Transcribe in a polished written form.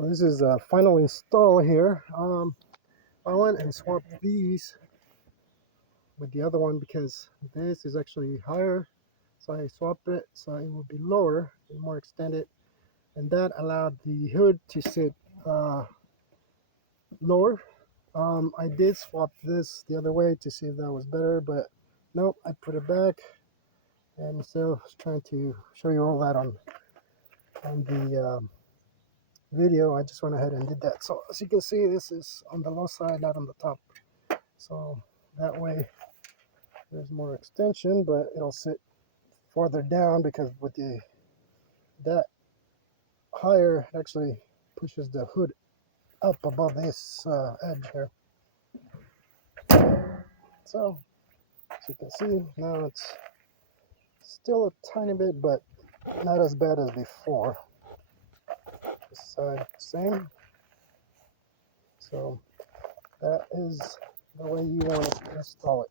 So this is a final install here. I went and swapped these with the other one because this is actually higher. So I swapped it so it will be lower and more extended. And that allowed the hood to sit lower. I did swap this the other way to see if that was better, but nope, I put it back. And I'm still trying to show you all that on the video. I just went ahead and did that. So as you can see, this is on the low side, not on the top. So that way there's more extension, but it'll sit farther down because with that higher, it actually pushes the hood up above this edge here. So as you can see, now it's still a tiny bit, but not as bad as before. This side same. So that is the way you want to install it.